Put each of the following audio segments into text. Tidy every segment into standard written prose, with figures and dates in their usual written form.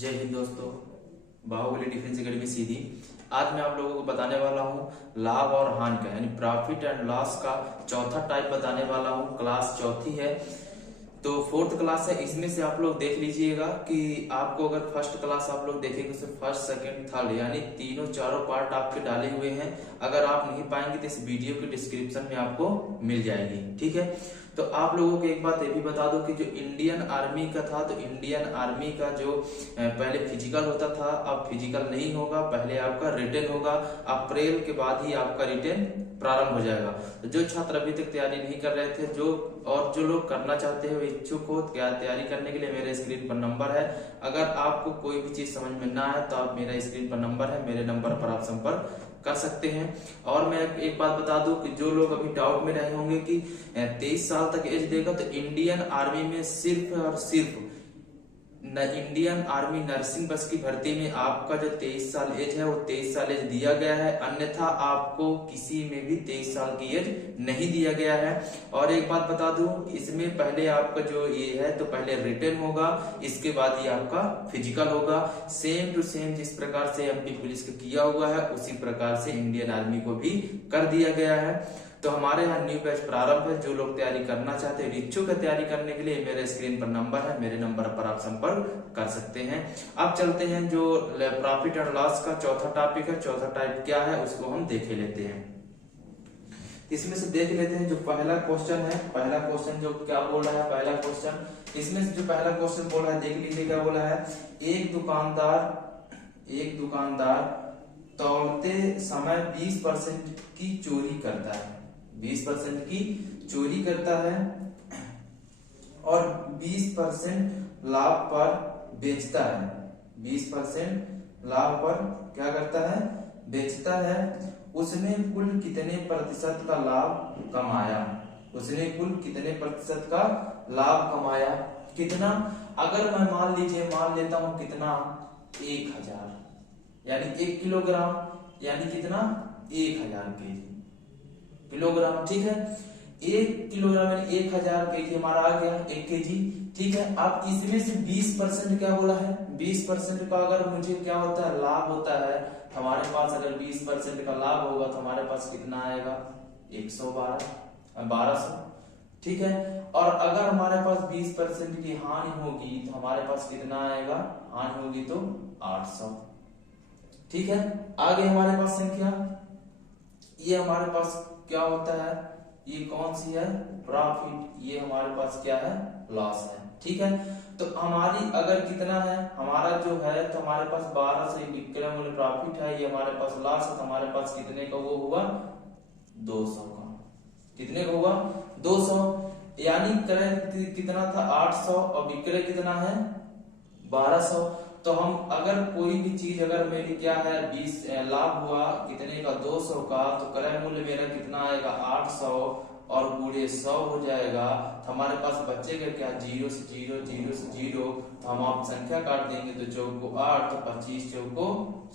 जय हिंद दोस्तों। Baahubali defence academy सीधी। आज मैं आप लोगों को बताने वाला हूँ लाभ और हानि का यानी प्रॉफिट एंड लॉस का चौथा टाइप बताने वाला हूँ। क्लास चौथी है तो फोर्थ क्लास है। इसमें से आप लोग देख लीजिएगा कि आपको अगर फर्स्ट क्लास आप लोग देखेंगे तो फर्स्ट सेकंड थर्ड यानी तीनों चारों पार्ट आपके डाले हुए हैं। अगर आप नहीं पाएंगे तो इस वीडियो के डिस्क्रिप्शन में आपको मिल जाएगी। ठीक है, तो आप लोगों को एक बात ये भी बता दो कि जो इंडियन आर्मी का था तो इंडियन आर्मी का जो पहले फिजिकल होता था अब फिजिकल नहीं होगा, पहले आपका रिटेन होगा। अप्रैल के बाद ही आपका रिटेन प्रारंभ हो जाएगा। तो जो छात्र अभी तक तैयारी नहीं कर रहे थे जो लोग करना चाहते हैं इच्छुक हो क्या तैयारी करने के लिए मेरे स्क्रीन पर नंबर है। अगर आपको कोई भी चीज समझ में ना आए तो आप मेरा स्क्रीन पर नंबर है, मेरे नंबर पर आप संपर्क कर सकते हैं। और मैं एक बात बता दूं कि जो लोग अभी डाउट में रहे होंगे कि 23 साल तक एज देगा तो इंडियन आर्मी में सिर्फ और सिर्फ इंडियन आर्मी नर्सिंग बस की भर्ती में आपका जो 23 साल एज है वो 23 साल एज दिया गया है, अन्यथा आपको किसी में भी 23 साल की एज नहीं दिया गया है। और एक बात बता दूं इसमें पहले आपका जो ये है तो पहले रिटन होगा, इसके बाद ये आपका फिजिकल होगा। सेम टू सेम जिस प्रकार से एमपी पुलिस का किया हुआ है उसी प्रकार से इंडियन आर्मी को भी कर दिया गया है। तो हमारे यहाँ न्यू बैच प्रारंभ है। जो लोग तैयारी करना चाहते हैं इच्छुक है तैयारी करने के लिए मेरे स्क्रीन पर नंबर है, मेरे नंबर पर आप संपर्क कर सकते हैं। अब चलते हैं जो प्रॉफिट एंड लॉस का चौथा टॉपिक है। चौथा टाइप क्या है उसको हम देख लेते हैं। इसमें से देख लेते हैं जो पहला क्वेश्चन है। पहला क्वेश्चन जो क्या बोल रहा है, पहला क्वेश्चन इसमें से जो पहला क्वेश्चन बोल रहा है देख लीजिए क्या बोला है। एक दुकानदार तौलते समय 20% की चोरी करता है, 20% की चोरी करता है और 20% लाभ पर बेचता है। 20% लाभ पर क्या करता है, बेचता है। उसने कुल कितने प्रतिशत का लाभ कमाया, उसने कुल कितने प्रतिशत का लाभ कमाया। कितना, अगर मैं मान लेता हूं कितना 1000 यानी 1 किलोग्राम यानी कितना 1000 किलोग्राम। ठीक है, 1 किलोग्राम यानी 1000 केजी हमारा आ गया 1 केजी। ठीक है, अब इसमें से 20% क्या बोला है, 20% का अगर मुझे क्या होता है लाभ होता है हमारे पास, अगर 20% का लाभ होगा तो हमारे पास कितना आएगा 1200। ठीक है, और अगर हमारे पास 20% की हानि होगी तो हमारे पास कितना आएगा, हानि होगी तो 800। ठीक है, आगे हमारे पास संख्या, ये हमारे पास क्या होता है, ये कौन सी है प्रॉफिट, ये हमारे पास क्या है लॉस है। ठीक है, तो हमारी अगर कितना है हमारा जो है तो हमारे पास 12 से विक्रय मूल्य प्रॉफिट है, ये हमारे पास लॉस है तो हमारे पास कितने का वो हुआ 200 का। कितने का हुआ 200, यानी क्रय कितना था 800 और विक्रय कितना है 1200। तो हम अगर कोई भी चीज अगर मेरी क्या है 20 लाभ हुआ कितने का 200 का, तो क्रय मूल्य मेरा कितना आएगा 800 और गुणे 100 हो जाएगा। तो हमारे पास बचेगा क्या 0 से 0 0 से 0, तो हम आप संख्या काट देंगे तो चौको 8 तो 25 चौको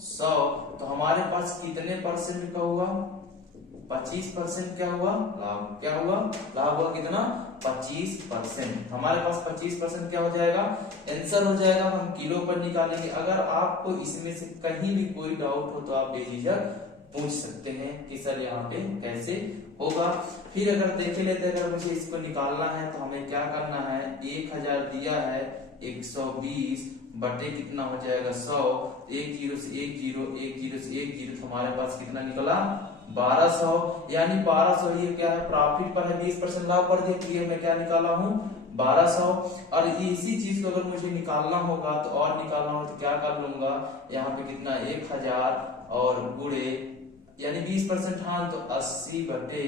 100। तो हमारे पास कितने परसेंट का हुआ 25% क्या हुआ लाभ, क्या हुआ लाभ हुआ कितना 25%। हमारे पास 25% क्या हो जाएगा आंसर हो जाएगा, हम किलो पर निकालेंगे। अगर आपको इसमें से कहीं भी कोई डाउट हो तो आप बेझिझक पूछ सकते हैं कि सर यहाँ पे कैसे होगा। फिर अगर देखे लेते अगर मुझे इसको निकालना है तो हमें क्या करना है, 1000 दिया है 120 बटे कितना हो जाएगा 100, 1 0 से 1 0 1 0 से 1 0, तो हमारे पास कितना निकला 1200। यानी 1200 ये क्या है प्रॉफिट पर है, 20% लाभ पर देखिए मैं क्या निकाला हूँ 1200। और इसी चीज को अगर मुझे निकालना होगा तो और निकालना हो तो क्या कर लूंगा, यहाँ पे कितना 1000 और गुणे यानी 20% हां तो 80 बटे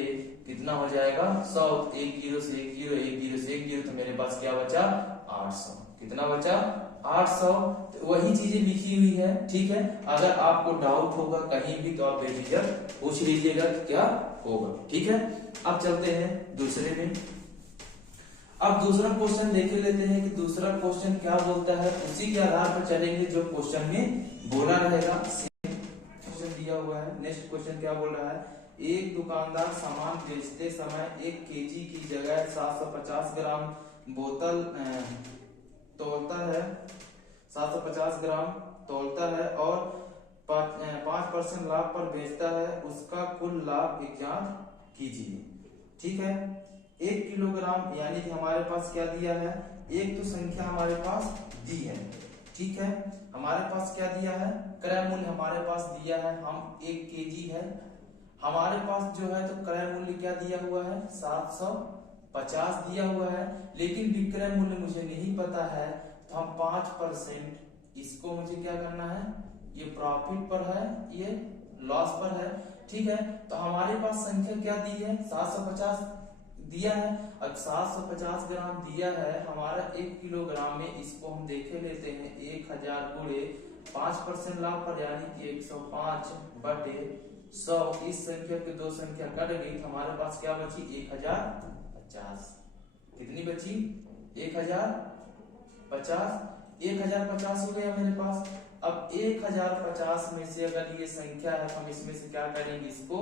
कितना हो जाएगा 100, 1 0 से 1 0 1 0 से 1 0, तो मेरे पास क्या बचा 800। कितना बचा 800। तो वही चीजें लिखी हुई है। ठीक है, अगर आपको डाउट होगा कहीं भी तो आप बेझिझक पूछ लीजिएगा क्या होगा। ठीक है, अब चलते हैं दूसरे में। अब दूसरा क्वेश्चन देख लेते हैं कि दूसरा क्वेश्चन क्या बोलता है, उसी के आधार पर चलेंगे जो क्वेश्चन में बोला रहेगा। क्वेश्चन दिया हुआ है, नेक्स्ट क्वेश्चन क्या बोल रहा है, एक दुकानदार सामान बेचते समय 1 केजी की जगह 750 ग्राम बोतल तोलता है 750 ग्राम तौलता है और 5% लाभ पर बेचता है, उसका कुल लाभ ज्ञात कीजिए। ठीक है, 1 किलोग्राम यानी कि हमारे पास क्या दिया है, एक तो संख्या हमारे पास दी है। ठीक है, हमारे पास क्या दिया है, क्रय मूल्य हमारे पास दिया है, हम 1 केजी है हमारे पास जो है, तो क्रय मूल्य क्या दिया हुआ है 750 दिया हुआ है, लेकिन विक्रय मूल्य मुझे नहीं पता है, तो हम 5% इसको मुझे क्या करना है, ये प्रॉफिट पर है, ये लॉस पर है। ठीक है, तो हमारे पास संख्या क्या दी है 750 दिया है, अब 750 ग्राम दिया है, हमारा 1 किलोग्राम में इसको हम देखे लेते हैं 1000 गुणे 5% लाभ पर यानी कि 105 बटे 100। इस संख्या के दो संख्या कट गई तो हमारे पास क्या बची 1050। कितनी बची 1050, 1050 हो गया मेरे पास। अब 1050 में से अगर ये संख्या है तो हम इसमें से क्या करेंगे, इसको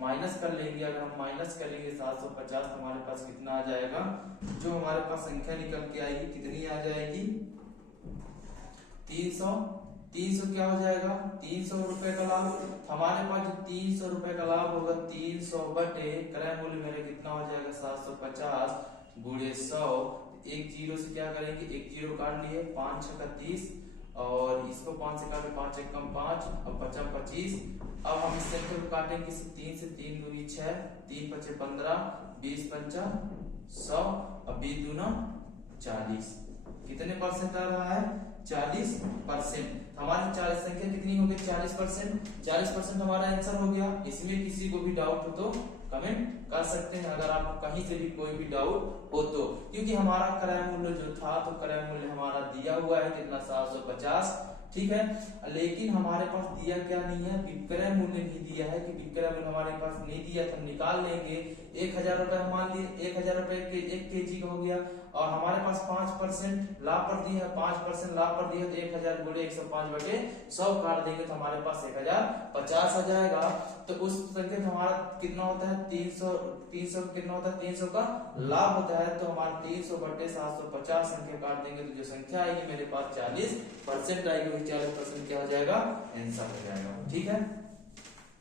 माइनस कर लेंगे। अगर हम माइनस करेंगे 750 तो हमारे पास कितना आ जाएगा, जो हमारे पास संख्या निकल के आएगी कितनी आ जाएगी 300। 300 क्या हो जाएगा 300 रुपए का लाभ। हमारे पास जो 300 रुपए का लाभ होगा 300 बटे क्रय मूल्य मेरे कितना हो जाएगा 750 गुणे 100। एक जीरो से क्या करेंगे, एक जीरो काट लिए, 5 6 30 और इसको 5 से काटे 5 1 कम 5 और 50 25। अब हम इस संख्या को काटेंगे 3 से, 3 दूनी 6, 3 5 15, 20 5 100 और 20 दूना 40। कितने परसेंट आ रहा है 40%। हमारी 40 संख्या कितनी हो गई 40%। 40% हमारा आंसर हो गया। इसमें किसी को भी डाउट हो तो कमेंट कर सकते हैं, अगर आपको कहीं से भी कोई भी डाउट हो तो, क्योंकि हमारा क्रय मूल्य जो था तो क्रय मूल्य हमारा दिया हुआ है कितना 750। ठीक है, लेकिन हमारे पास दिया क्या नहीं है, विक्रय मूल्य नहीं दिया है, कि विक्रय मूल्य हमारे पास नहीं दिया तो हम निकाल लेंगे। 1000 रुपए हम मान लिए 1000 रुपए के 1 केजी का हो गया और हमारे पास 5% लाभ पर दिया है, 5% लाभ पर दिया है तो 1000 गुणे 105 बटे 100 काट देंगे तो हमारे पास 1050 आ जाएगा। तो उस संख्या का हमारा कितना होता है 300 कितना होता है 300 का लाभ होता है, तो हमारा 300 बटे 750 संख्या काट देंगे तो जो संख्या आएगी मेरे पास 40% आएगी। 40% क्या हो जाएगा आंसर हो जाएगा। ठीक है,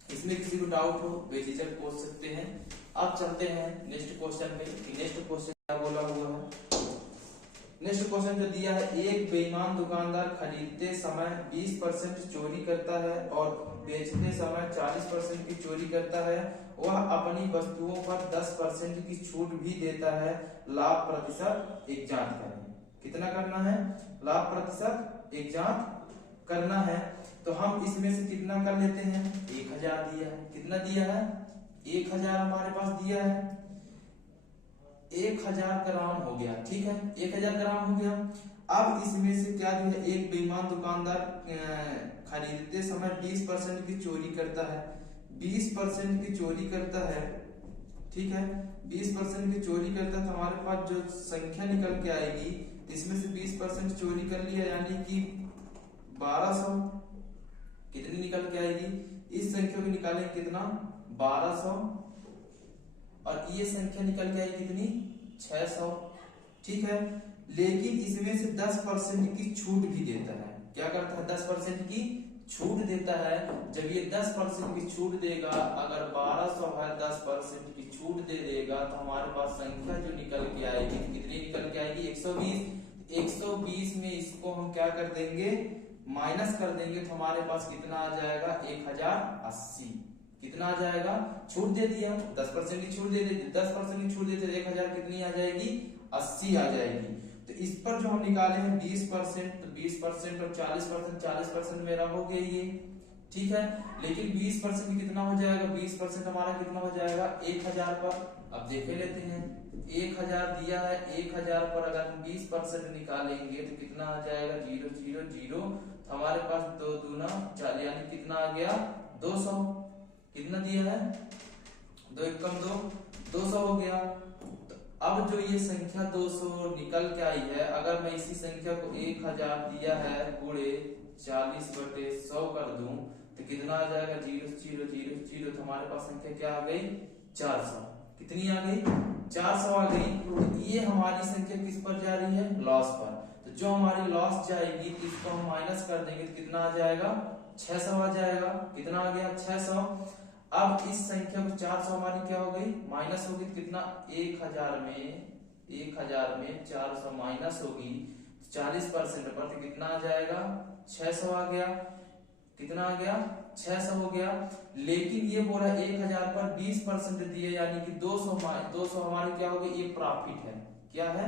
इसमें किसी को डाउट हो बेझिझक पूछ सकते हैं। अब चलते हैं नेक्स्ट क्वेश्चन पे। नेक्स्ट क्वेश्चन क्या बोला हुआ है, नेक्स्ट क्वेश्चन जो दिया है, एक बेईमान दुकानदार खरीदते समय 20% चोरी करता है और बेचते समय 40% की चोरी करता है। वह अपनी वस्तुओं पर 10% की छूट भी देता है। लाभ प्रतिशत ज्ञात करें। कितना करना है, लाभ प्रतिशत ज्ञात करना है। तो हम इसमें से कितना कर लेते हैं 1000 दिया है, कितना दिया है 1000 हमारे पास दिया है, 1000 ग्राम हो गया। ठीक है, 1000 ग्राम हो गया। अब इसमें से क्या जो है, एक बेईमान दुकानदार खरीदते समय 20% की चोरी करता है, 20% की चोरी करता है। ठीक है, 20% की चोरी करता है तो हमारे पास जो संख्या निकल के आएगी, इसमें से 20% चोरी कर लिया यानी कि 1200। कितनी निकल के आएगी, इस संख्या को निकालेंगे कितना 1200 और ये संख्या निकल के आएगी कितनी 600। ठीक है, लेकिन इसमें से 10% की छूट भी देता है। क्या करता है 10% की छूट देता है। जब ये 10% की छूट देगा, अगर 1200 है 10% की छूट दे देगा तो हमारे पास संख्या जो निकल के आएगी कितनी निकल के आएगी 120। 120 में इसको हम क्या कर देंगे माइनस कर देंगे तो हमारे पास कितना आ जाएगा 1080। कितना आ जाएगा, छूट दे दिया 10% की छूट दे दी, 10% की छूट देते 1000 कितनी आ जाएगी 80 आ जाएगी। तो इस पर जो हम निकाले हैं 20%, तो 20% और 40%, 40% मेरा हो गया ये। ठीक है, लेकिन 20% कितना हो जाएगा, 20% हमारा कितना हो जाएगा 1000 पर। अब देखे लेते हैं, 1000 दिया है, 1000 पर अगर हम 20% निकालेंगे तो कितना आ जाएगा 0 0 0। हमारे पास 2 दूना 4 यानी कितना आ गया 200। कितना दिया है 2 1 कम 2, 200 हो गया। तो अब जो ये संख्या 200 निकल के आई है, अगर मैं इसी संख्या को 1000 दिया है गुणे 40 बटे 100 कर दूं तो कितना आ जाएगा 0 0 0 0। तो हमारे पास संख्या क्या आ गई 400। कितनी आ गई 400 आ गई। तो ये हमारी संख्या किस पर जा रही है लॉस पर। तो जो हमारी लॉस जाएगी इसको हम माइनस कर देंगे तो कितना आ जाएगा, 600 आ जाएगा। कितना आ गया, 600। अब इस संख्या को 400 हमारी क्या हो गई, माइनस होगी, कितना 1000 में 400 माइनस होगी 40% पर, तो कितना आ जाएगा, 600 आ गया। कितना आ गया, 600 हो गया। लेकिन ये बोला 1000 पर 20% दिए, यानी कि 200 हमारी क्या होगी, ये प्रॉफिट है। क्या है,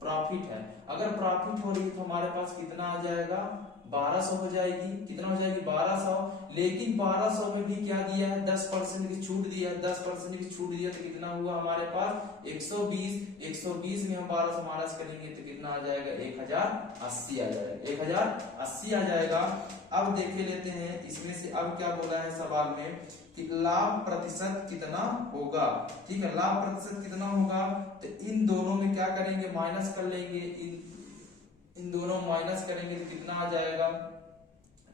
प्रॉफिट है। अगर प्रॉफिट हो रही तो हमारे पास कितना आ जाएगा, 1200 हो जाएगी। कितना हो जाएगी, 1200। लेकिन 1200 में भी क्या दिया है, 10% की छूट दिया है। 10% की छूट दिया तो कितना हुआ हमारे पास, 120। 120 में हम 1200 माइनस करेंगे तो कितना आ जाएगा, 1080 आ जाएगा। 1080 आ जाएगा। अब देख लेते हैं इसमें से अब क्या बोला है सवाल में कि लाभ प्रतिशत कितना होगा। ठीक है, लाभ प्रतिशत कितना होगा, तो इन दोनों में क्या करेंगे, माइनस कर लेंगे। इन दोनों माइनस करेंगे तो कितना आ जाएगा,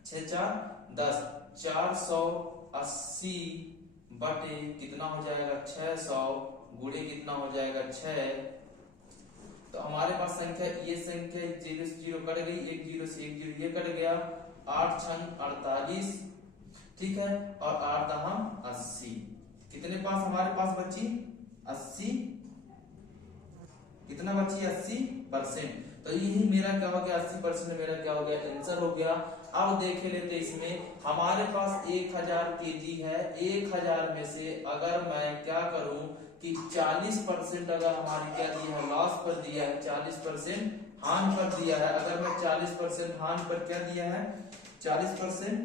6 4 10, 480 बटे कितना हो जाएगा, 600 गुणे कितना हो जाएगा, 6। तो हमारे पास संख्या, ये संख्या 0 से 0 कट गई, 1 0 से 1 0 ये कट गया, 8 6 48। ठीक है, और 8 दहम 80। कितने पास हमारे पास बची, 80। कितना बची, 80%। तो यही मेरा क्या हो गया, 80% मेरा क्या हो गया, आंसर हो गया। अब देख लेते इसमें, हमारे पास 1000 केजी है। 1000 में से अगर मैं क्या करूं कि 40% अगर हमारी क्या दिया है, लॉस पर दिया है, 40% हान पर दिया है। अगर मैं 40% हान पर क्या दिया है, 40%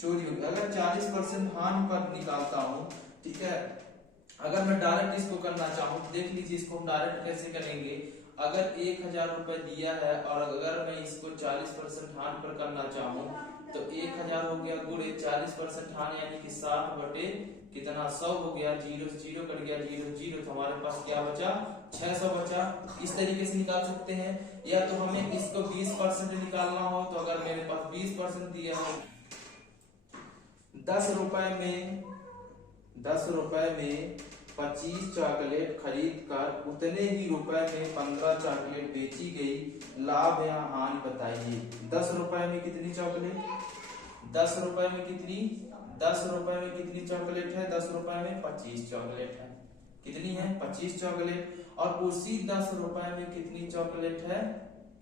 चोरी हो गया। अगर 40% हान पर निकालता हूं, ठीक है, अगर मैं डायरेक्ट इसको करना चाहूं, देख लीजिए इसको हम डायरेक्ट कैसे करेंगे। अगर 1000 रुपए दिया है और अगर मैं इसको 40% हान पर करना चाहूं तो 1000 हो गया गुणे 40% हान, यानी कि 60 बटे कितना, 100 हो गया। 0 से 0 कट गया, 0 0, तो हमारे पास क्या बचा, 600 बचा। इस तरीके से निकाल सकते हैं। या तो हमें इसको 20% निकालना हो, तो अगर मेरे पास 20% दिया है, 10 रुपए में 25 चॉकलेट खरीद कर उतने ही रुपए में 15 चॉकलेट बेची गई, लाभ या हानि बताइए। 10 रुपए में कितनी चॉकलेट, 10 रुपए में कितनी, 10 रुपए में कितनी चॉकलेट है, 10 रुपए में 25 चॉकलेट है। कितनी है, 25 चॉकलेट। और उसी 10 रुपए में कितनी चॉकलेट है,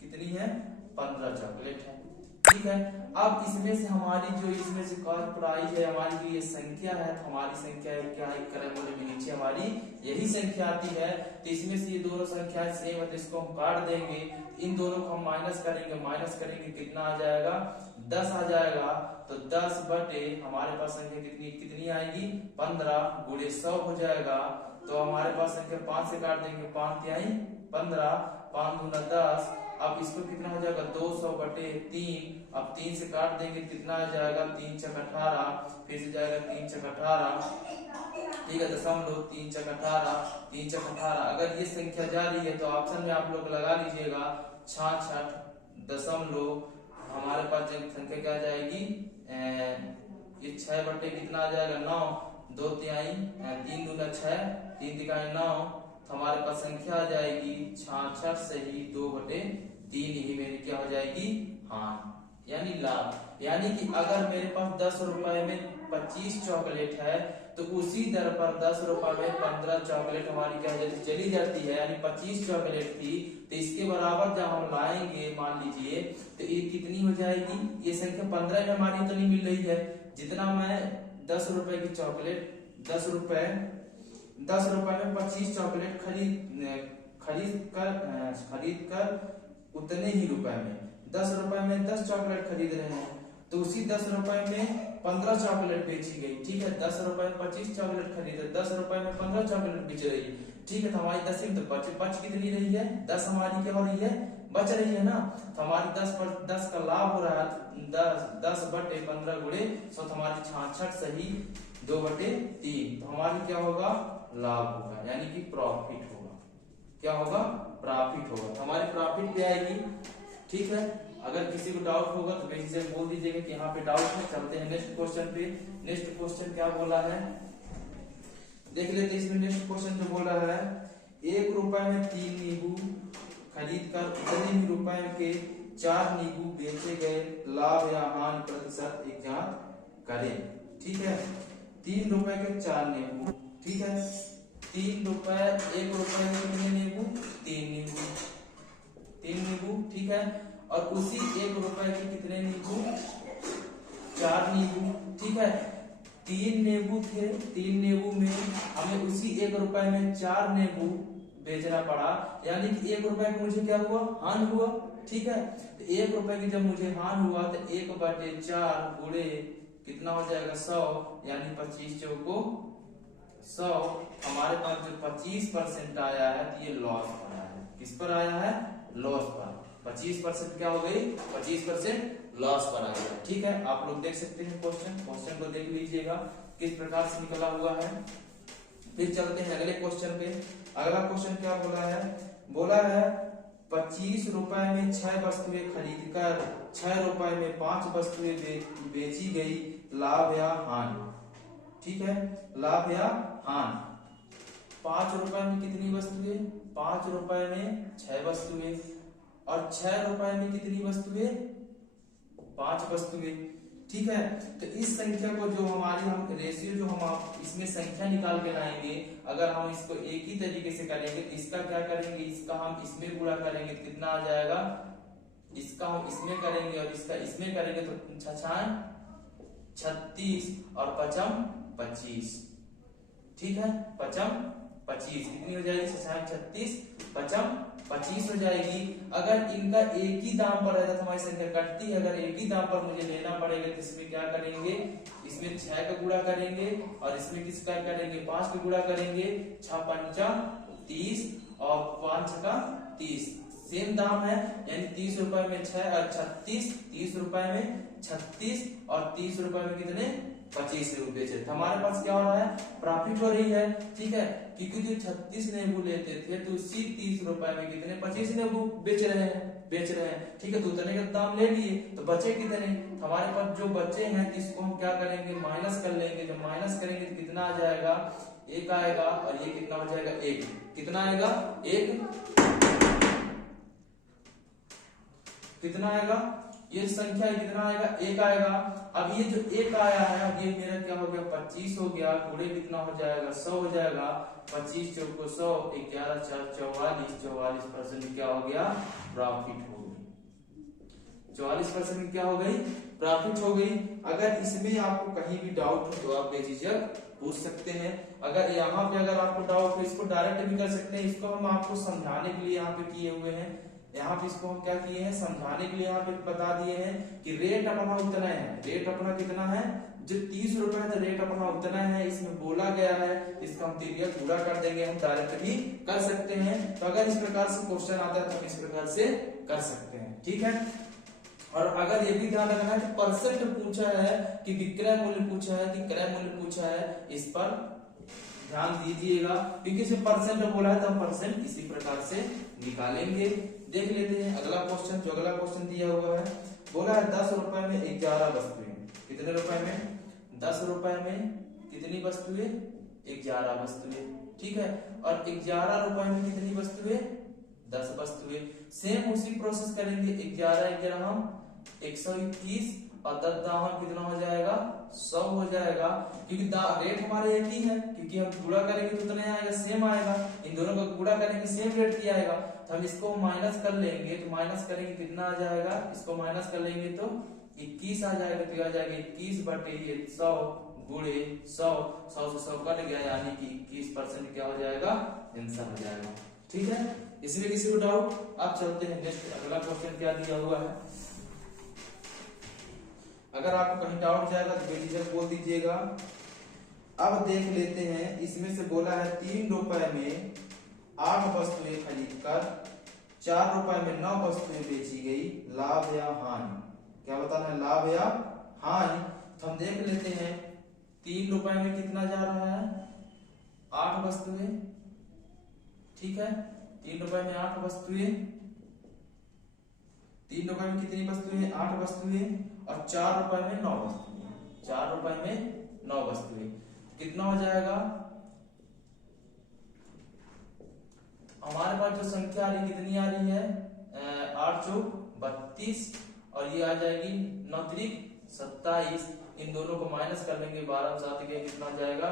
कितनी है, 15 चॉकलेट है। ठीक है, अब इसमें से हमारी जो इसमें से कॉस्ट प्राइस है, हमारी जो ये संख्या है, तो हमारी संख्या क्या है, क्रम में नीचे हमारी यही संख्या आती है। तो इसमें से ये दोनों संख्याएं सेम है, तो इसको हम काट देंगे। इन दोनों को हम माइनस करेंगे कितना आ जाएगा, 10 आ जाएगा। तो 10 बटे हमारे पास संख्या कितनी आएगी, 15 गुणे 100 हो जाएगा। तो हमारे पास संख्या 5 से काट देंगे, 5 तिहाई 15, 5 दूना 10। अब इसको कितना हो जाएगा, 200 बटे 3। अब 3 से काट देंगे कितना आ जाएगा, 3 छक 18, फिर से जाएगा 3 छक 18। ठीक है, दशमलव 3 छक 18, 3 छक 18। अगर ये संख्या जा रही है तो ऑप्शन में आप लोग लगा लीजिएगा 66 दशमलव, हमारे पास संख्या क्या जाएगी, ये 6 बटे कितना आ जाएगा, 9, 2 तिहाई 3 दूना 6, 3 तिहाई 9। तो हमारे पास संख्या आ जाएगी 66 सही 2 बटे 3, ही मेरी क्या हो जाएगी, हाँ, यानी लाभ। यानी कि अगर मेरे पास 10 रुपए में 25 चॉकलेट है, तो उसी दर पर 10 रुपए में 15 चॉकलेट हमारी क्या चली जाती है, यानी 25 चॉकलेट थी, तो इसके बराबर जब हम लाएंगे, मान लीजिए, तो ये कितनी हो जाएगी, ये संख्या 15 में हमारी तो नहीं मिल रही है, जितना मैं 10 रुपए की चॉकलेट, 10 रुपए में 25 चॉकलेट खरीद कर उतने ही रुपए में, 10 रुपए में 10 चॉकलेट खरीद रहे हैं, तो उसी 10 रुपए में 15 चॉकलेट बेची गई। ठीक है, 10 रुपए में 25 चॉकलेट खरीदे, 10 रुपए में 15 चॉकलेट बेच रही है। ठीक है, तो हमारी 10 में तो बच कितनी रही है, 10 हमारी क्या हो रही है, बच रही है ना। तो हमारी 10 का लाभ हो रहा है, 10 बटे 15 गुणे 100, हमारी 66 सही 2 बटे 3। तो हमारी क्या होगा, लाभ होगा, यानी कि प्रॉफिट होगा। क्या होगा, प्रॉफिट होगा। हमारी प्रॉफिट पे आएगी। ठीक है, अगर किसी को डाउट होगा तो बेसिक से बोल दीजिएगा कि यहाँ पे डाउट है। चलते हैं नेक्स्ट क्वेश्चन पे। नेक्स्ट क्वेश्चन क्या बोला है, देख लेते हैं। इसमें नेक्स्ट क्वेश्चन जो बोला है, 1 रुपए में 3 नींबू खरीद कर उतने ही रुपए के 4 नींबू बेचे गए, लाभ या हानि प्रतिशत ज्ञात करें। ठीक है, 3 रुपए के 4 नींबू, ठीक है, 3 रुपए, 1 रुपए के कितने नींबू? 3 नींबू, 3 नींबू, ठीक है। और उसी 1 रुपए के कितने नींबू? 4 नींबू, ठीक है। 3 नींबू थे, 3 नींबू में हमें उसी 1 रुपए में 4 नींबू बेचना पड़ा, यानी कि 1 रुपए में मुझे क्या हुआ? हानि हुआ, ठीक है। तो 1 रुपए की जब मुझे हानि हुआ तो 1/4 गुणे कितना हो जाएगा? 100, यानी 25 चौको 100। हमारे पास जो 25% आया है तो ये लॉस पर आया है। किस पर आया है? लॉस पर। 25% क्या हो गई? 25% लॉस पर आ गया, ठीक है। आप लोग देख सकते हैं क्वेश्चन को देख लीजिएगा किस प्रकार से निकला हुआ है। फिर चलते हैं अगले क्वेश्चन पे। अगला क्वेश्चन क्या बोला है? बोला है 25 रुपए में 6 वस्तुएं खरीद कर 6 रुपए में 5 वस्तुएं बेची गई, लाभ या हानि। ठीक है, लाभ या हानि। 5 रुपए में कितनी वस्तुएं? 5 रुपए में 6 वस्तुएं, और 6 रुपए में कितनी वस्तुएं? 5 वस्तुएं, ठीक है। तो इस संख्या को जो हमारी हम रेशियो जो हम इसमें संख्या निकाल के लाएंगे, अगर हम इसको एक ही तरीके से करेंगे तो इसका क्या करेंगे? इसका हम इसमें गुणा करेंगे तो कितना आ जाएगा? इसका हम इसमें करेंगे और इसका इसमें करेंगे तो 6 36 और 5 25, ठीक है। 5 25 कितनी हो जाएगी? 6 36 5 25 हो जाएगी। अगर इनका एक ही दाम पर रहता तो हमारी संख्या कटती है। अगर एक ही दाम पर मुझे लेना पड़ेगा तो इसमें क्या करेंगे? इसमें 6 का गुणा करेंगे और इसमें किसका करेंगे? 5 का गुणा करेंगे। 6 पंचा 30 और 5 का 30, सेम दाम है, यानी 30 रुपए में 6 और 36, 30 रुपए में 36 और 30 रुपए में कितने? 25 रुपए से हमारे पास क्या हो रहा है? प्रॉफिट हो रही है, ठीक है। क्योंकि जो 36 नींबू लेते थे तो उसी 30 रुपए में कितने? 25 नींबू बेच रहे हैं, ठीक है। तो उतने का दाम ले लिए तो बचे कितने? हमारे पास जो बचे हैं इसको हम क्या करेंगे? माइनस कर लेंगे। जब माइनस करेंगे तो कितना आ जाएगा? 1 आएगा, और ये कितना हो जाएगा? 1। कितना आएगा? 1। कितना आएगा? ये संख्या कितना आएगा? 1 आएगा। अब ये जो 1 आया है, अब ये मेरा क्या हो गया? 25 हो गया, गुणे कितना हो जाएगा? 100 हो जाएगा। 25 चौको 100, 11 4 44, 44% क्या हो गया? प्रॉफिट हो गई। 44% क्या हो गई? प्रॉफिट हो गई। अगर इसमें आपको कहीं भी डाउट हो तो आप बेझिझक पूछ सकते हैं। अगर यहाँ पे अगर आपको डाउट हो, इसको डायरेक्ट भी कर सकते हैं। इसको हम आपको समझाने के लिए यहाँ पे किए हुए हैं। यहाँ पे इसको हम क्या किए हैं? समझाने के लिए यहाँ पे बता दिए हैं कि रेट अपना उतना है। रेट अपना कितना है? जो 30 रुपए है तो रेट अपना उतना है, इसमें बोला गया है। इसका हम तिरिया पूरा कर देंगे, हम डायरेक्ट भी कर सकते हैं। तो अगर इस प्रकार से क्वेश्चन आता है तो हम इस प्रकार से कर सकते हैं, ठीक है। और अगर ये भी ध्यान रखना है कि परसेंट पूछा है कि विक्रय मूल्य पूछा है कि क्रय मूल्य पूछा है, इस पर ध्यान दीजिएगा। क्योंकि इसे परसेंट बोला है तो हम परसेंट इसी प्रकार से निकालेंगे। देख लेते हैं अगला क्वेश्चन। जो अगला क्वेश्चन दिया हुआ है, बोला है 10 रुपए में 11 वस्तुएं। कितने रुपए में? 10 रुपए में कितनी वस्तुएं? 11 वस्तुएं, ठीक है। और 11 रुपए में कितनी वस्तुएं? 10 वस्तुएं। सेम उसी प्रोसेस करेंगे। 11 हम 121 और 10 दाम कितना हो जाएगा? 100 हो जाएगा। क्योंकि रेट हमारे एक ही है, क्योंकि हम गुणा करेंगे तो कितना आएगा? सेम आएगा। इन दोनों का गुणा करेंगे सेम रेट की आएगा। तो हम इसको माइनस कर लेंगे, तो माइनस करेंगे कितना आ जाएगा? इसको माइनस कर लेंगे तो 21 आ जाएगा। तो आ जाएगा 21/100 गुणे 100, 100 से 100 कट गया, यानी कि 21% क्या हो जाएगा? आंसर हो जाएगा, ठीक है। इसमें किसी को डाउट? आप चलते हैं नेक्स्ट। अगला क्वेश्चन क्या दिया हुआ है? अगर आपको कहीं डाउट जाएगा तो बेझिझक बोल दीजिएगा। अब देख लेते हैं, इसमें से बोला है 3 रुपए में 8 वस्तुएं खरीद कर 4 रुपए में 9 वस्तुएं बेची गई, लाभ या हानि। क्या बताना है? लाभ या हानि। तो हम देख लेते हैं 3 रुपए में कितना जा रहा है? 8 वस्तुएं, ठीक है। 3 रुपए में 8 वस्तुएं। 3 रुपए में कितनी वस्तुएं? 8 वस्तुएं। और 4 रुपए में 9 वस्तुएं। 4 रुपए में 9 वस्तुएं कितना हो जाएगा? हमारे पास जो संख्या आ रही कितनी आ रही है 8 चौक 32 और ये आ जाएगी 9 त्रिक 27। इन दोनों को माइनस कर लेंगे 12 7 के कितना आ जाएगा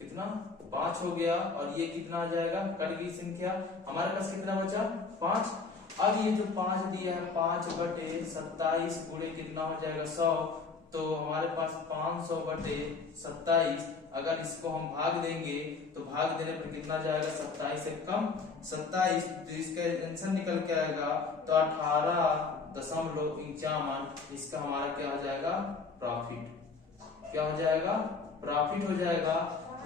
कितना 5 हो गया और ये कितना आ जाएगा कट गई संख्या हमारे पास कितना बचा 5। अब ये जो 5 दिया है 5 बटे 27 गुणे कितना हो जाएगा 100 तो हमारे पास 500 बटे 27 अगर इसको हम भाग देंगे तो भाग देने पर कितना जाएगा 27 से कम 27 तो इसका आंसर निकल के आएगा तो 18.51 इसका हमारा क्या हो जाएगा प्रॉफिट क्या हो जाएगा प्रॉफिट हो जाएगा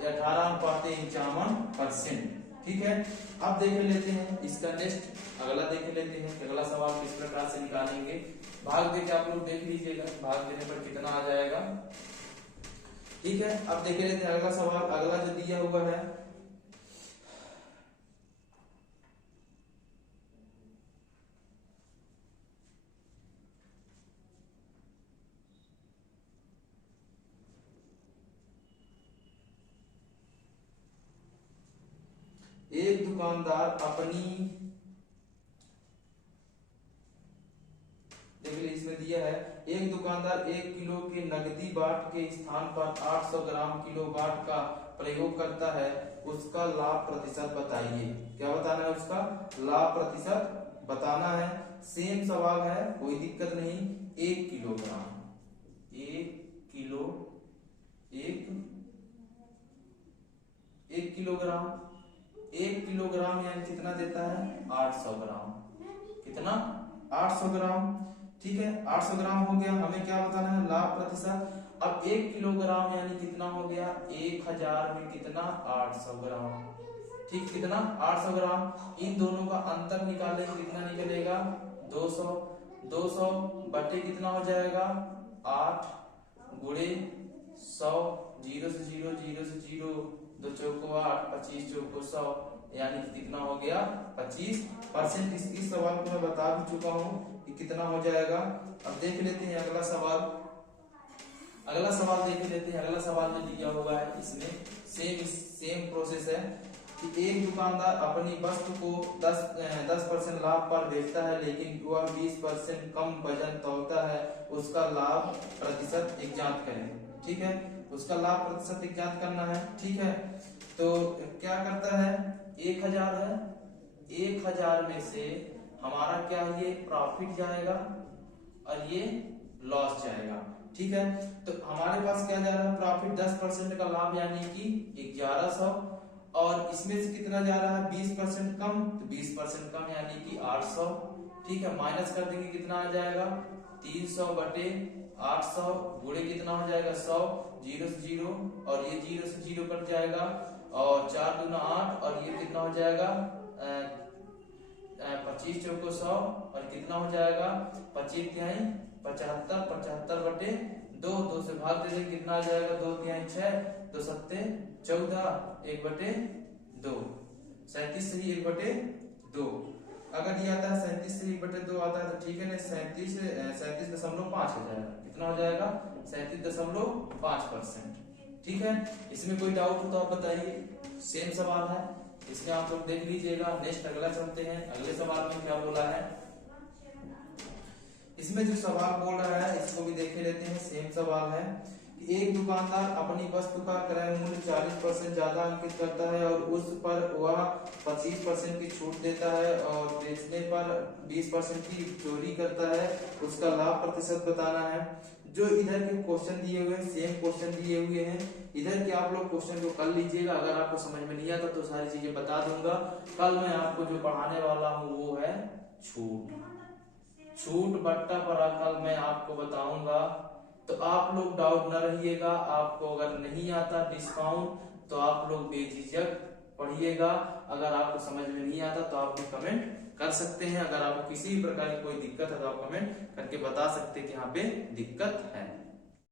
18.51%। ठीक है अब देख लेते हैं इसका नेक्स्ट अगला देख लेते हैं अगला सवाल किस प्रकार से निकालेंगे। भाग दे के आप लोग देख लीजिएगा भाग देने पर कितना आ जाएगा। ठीक है अब देख लेते हैं अगला सवाल अगला जो दिया हुआ है एक दुकानदार अपनी देखिए इसमें दिया है एक दुकानदार 1 किलो के नकदी बाट के स्थान पर 800 ग्राम किलो बाट का प्रयोग करता है उसका लाभ प्रतिशत बताइए। क्या बताना है उसका लाभ प्रतिशत बताना है। सेम सवाल है कोई दिक्कत नहीं। 1 किलोग्राम 1 किलोग्राम यानी कितना देता है 800 ग्राम कितना 800 ग्राम। ठीक है 800 ग्राम हो गया हमें क्या बताना है लाभ प्रतिशत। अब 1 किलोग्राम यानी कितना हो गया 1000 में कितना 800 ग्राम। ठीक कितना 800 ग्राम। इन दोनों का अंतर निकालेंगे कितना निकलेगा 200 बटे कितना हो जाएगा 8 गुणे 100 0 से 0 0 से 0 2 चौको 8 25 चौको 100 यानी कितना हो गया 25%। इस सवाल को मैं बता भी चुका हूँ कि कितना हो जाएगा। अब देख लेते हैं अगला सवाल देख लेते हैं। अगला सवाल जो दिया हुआ है इसमें सेम प्रोसेस है कि एक दुकानदार अपनी वस्तु को 10% लाभ पर बेचता है लेकिन वह 20% कम वजन तौलता है उसका लाभ प्रतिशत ज्ञात करें। ठीक है उसका लाभ प्रतिशत ज्ञात करना है। ठीक है तो क्या करता है 1000 है 1000 में से हमारा क्या ये प्रॉफिट जाएगा और ये लॉस जाएगा। ठीक है तो हमारे पास क्या जा रहा है प्रॉफिट 10% का लाभ यानी कि 1100 और इसमें से कितना जा रहा है 20% कम तो 20% कम यानी कि 800। ठीक है माइनस कर देंगे कितना आ जाएगा 300 बटे 800 गुणे कितना हो जाएगा 100 0 से 0 और ये 0 से 0 कट जाएगा और 4 दूना 8 और ये कितना हो जाएगा 25 चौको 100 और कितना हो जाएगा 25 तिहाई 75 बटे 2 से भाग दे देंगे कितना आ जाएगा 2 तिहाई 6 2 सत्ते 14 1 बटे 2 37 से 1 बटे 2। अगर ये आता है 37 से 1 बटे 2 आता है तो ठीक है ना 37.5 हो जाएगा कितना हो जाएगा 37.5%। ठीक है इसमें कोई डाउट हो तो आप बताइए। सेम सवाल है इसमें आप लोग देख लीजिएगा। नेक्स्ट अगला चलते हैं अगले सवाल में क्या बोला है। इसमें जो सवाल बोल रहा है इसको भी देख लेते हैं। सेम सवाल है कि एक दुकानदार अपनी वस्तु का क्रय मूल्य 40% ज्यादा अंकित करता है और उस पर वह 25% की छूट देता है और बेचने पर 20% की चोरी करता है उसका लाभ प्रतिशत बताना है। जो इधर के क्वेश्चन दिए हुए हैं सेम क्वेश्चन दिए हुए हैं। इधर के आप लोग क्वेश्चन को कर लीजिएगा। अगर आपको समझ में नहीं आता तो सारी चीजें बता दूंगा। कल मैं आपको जो पढ़ाने वाला हूँ वो है छूट बट्टा पर कल मैं आपको बताऊंगा तो आप लोग डाउट न रहिएगा। आपको अगर नहीं आता डिस्काउंट तो आप लोग बेझिझक पढ़िएगा। अगर आपको समझ में नहीं आता तो आप कमेंट कर सकते हैं। अगर आपको किसी प्रकार की कोई दिक्कत है तो आप कमेंट करके बता सकते हैं कि यहाँ पे दिक्कत है।